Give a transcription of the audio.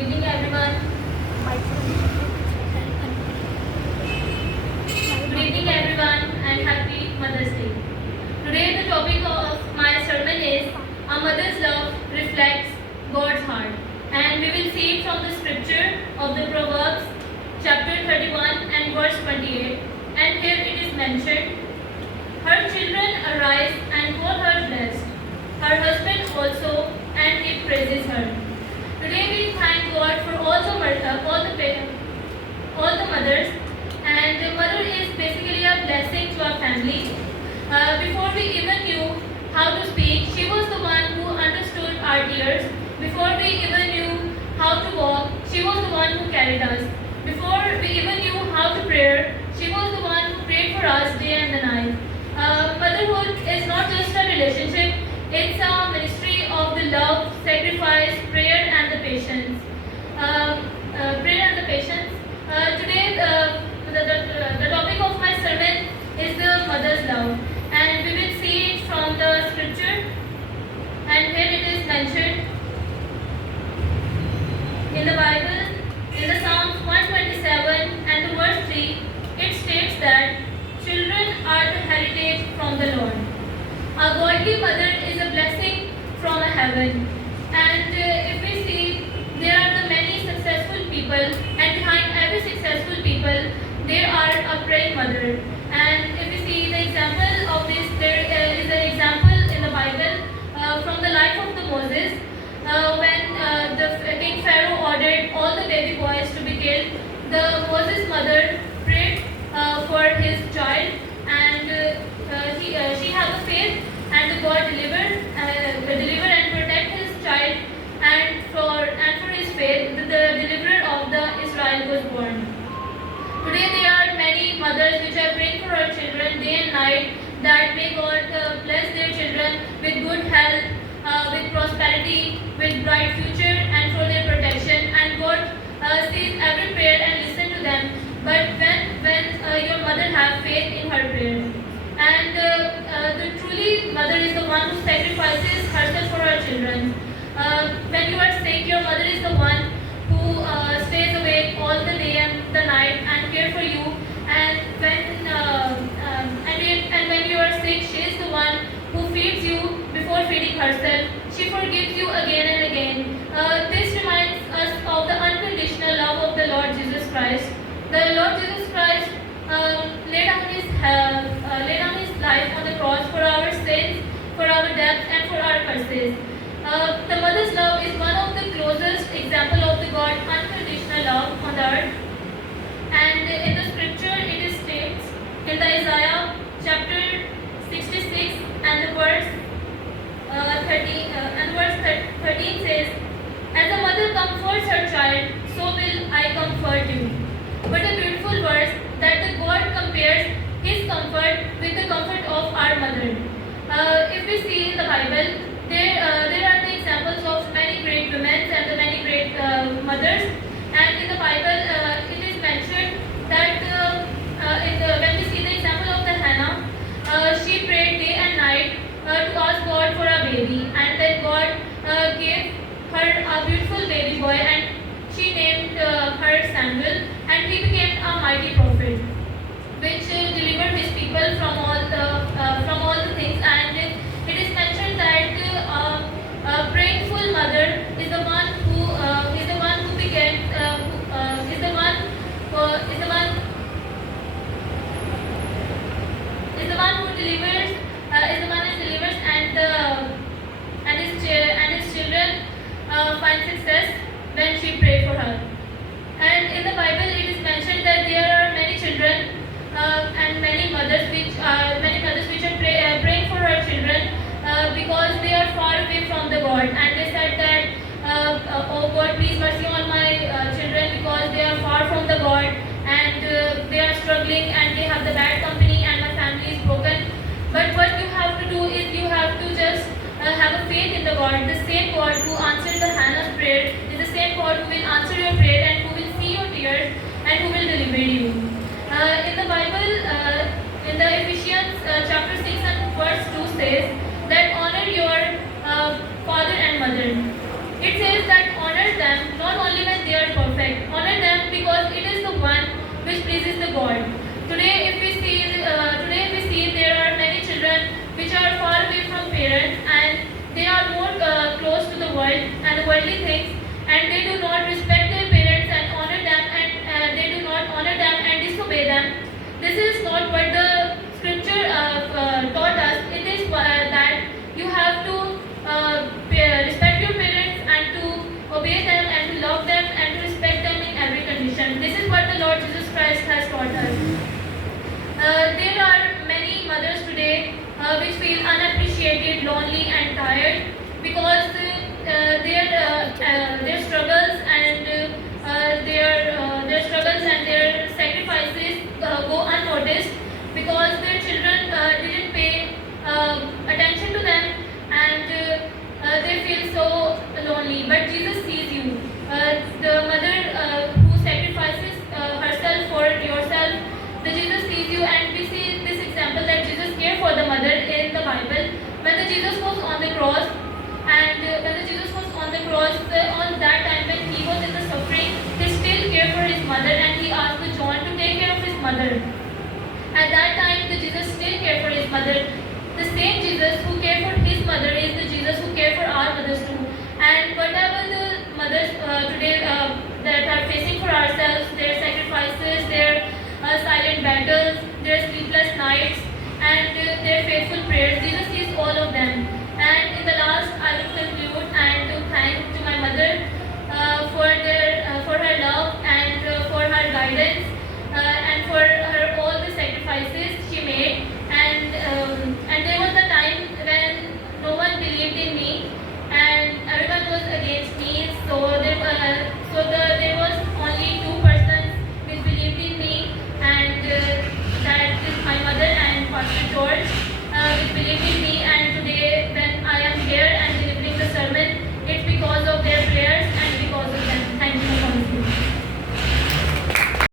evening, everyone. Good evening, everyone, and happy Mother's Day. Today, the topic of my sermon is A Mother's Love Reflects God's Heart. And we will see it from the scripture of the Proverbs, chapter 31 and verse 28. And here it is mentioned, Her children arise and call her blessed, her husband also, and it praises her. Today we thank God for all the mothers, and the mother is basically a blessing to our family. Before we even knew how to speak, she was the one who understood our tears. Before we even knew how to walk, she was the one who carried us. Before we even knew how to pray, she was the one who prayed for us day and the night. Motherhood is not just a relationship, it's a ministry of the love, sacrifice, prayer and the patience. Today, the topic of my sermon is the mother's love, and we will see it from the scripture. And here it is mentioned in the Bible, in the Psalms 127 and the verse 3, it states that children are the heritage from the Lord. A godly mother is a blessing from heaven. And if we see, there are the many successful people, and behind every successful people, there are a praying mother. And if we see the example of this, there is an example in the Bible from the life of the Moses, when the King Pharaoh ordered all the baby boys to be killed. The Moses' mother prayed for his child, and she had the faith, and God deliver and protect his child, and for his faith, the deliverer of the Israel was born. Today there are many mothers which are praying for our children day and night, that may God bless their children with good health, with prosperity, with bright future, and for their protection. And God sees every prayer and listen to them. But when your mother have faith in her prayer, and the truly mother is the one who sacrifices herself for her children. When you are sick, your mother is the one who stays awake all the day and the night and care for you. And when you are sick, she is the one who feeds you before feeding herself. She forgives you again and again. This reminds us of the unconditional love of the Lord Jesus Christ. The Lord Jesus Christ laid down his life on the cross for our sins, for our death, and for our curses. The mother's love is one of the closest example of the God unconditional love on the earth. And in the scripture it states in the Isaiah chapter 66 and the verse 13 says, As a mother comforts her child, so will I comfort you. What a beautiful verse, that the God compares his comfort with the comfort of our mother. If we see in the Bible, there are the examples of many great women and the many great mothers. And in the Bible, it is mentioned that when we see the example of the Hannah, she prayed day and night to ask God for a baby, and then God gave her a beautiful baby boy, and she named her Samuel, and he became a mighty prophet, which delivered his people from all the things. And it is mentioned that a prayerful mother is the one who became is the one who delivers and his children find success when she pray for her. And in the Bible it is mentioned that there are many children and many mothers which are praying for her children because they are far away from the God, and they said that oh God, please mercy on my children, because they are far from the God, and they are struggling, and they have the bad company, and my family is broken. But what you have to do is you have to just have a faith in the God. The same God who answered the Hannah's prayer is the same God who will answer your prayer, and who will see your tears, and who will deliver you. In the Bible, in the Ephesians chapter 6 and verse 2 says that honor your father and mother. It says that honor them not only when only, but Jesus sees you. The mother who sacrifices herself for yourself, the Jesus sees you, and we see this example that Jesus cared for the mother in the Bible. When the Jesus was on the cross, and when the Jesus was on the cross, on that time when he was in the suffering, he still cared for his mother, and he asked John to take care of his mother. At that time, the Jesus still cared for his mother. The same Jesus who cared for his mother is the Jesus who cared for our mothers too. And whatever the mothers today that are facing for ourselves, their sacrifices, their silent battles, their sleepless nights, and their faithful prayers, Jesus sees all of them. And in the last, I will conclude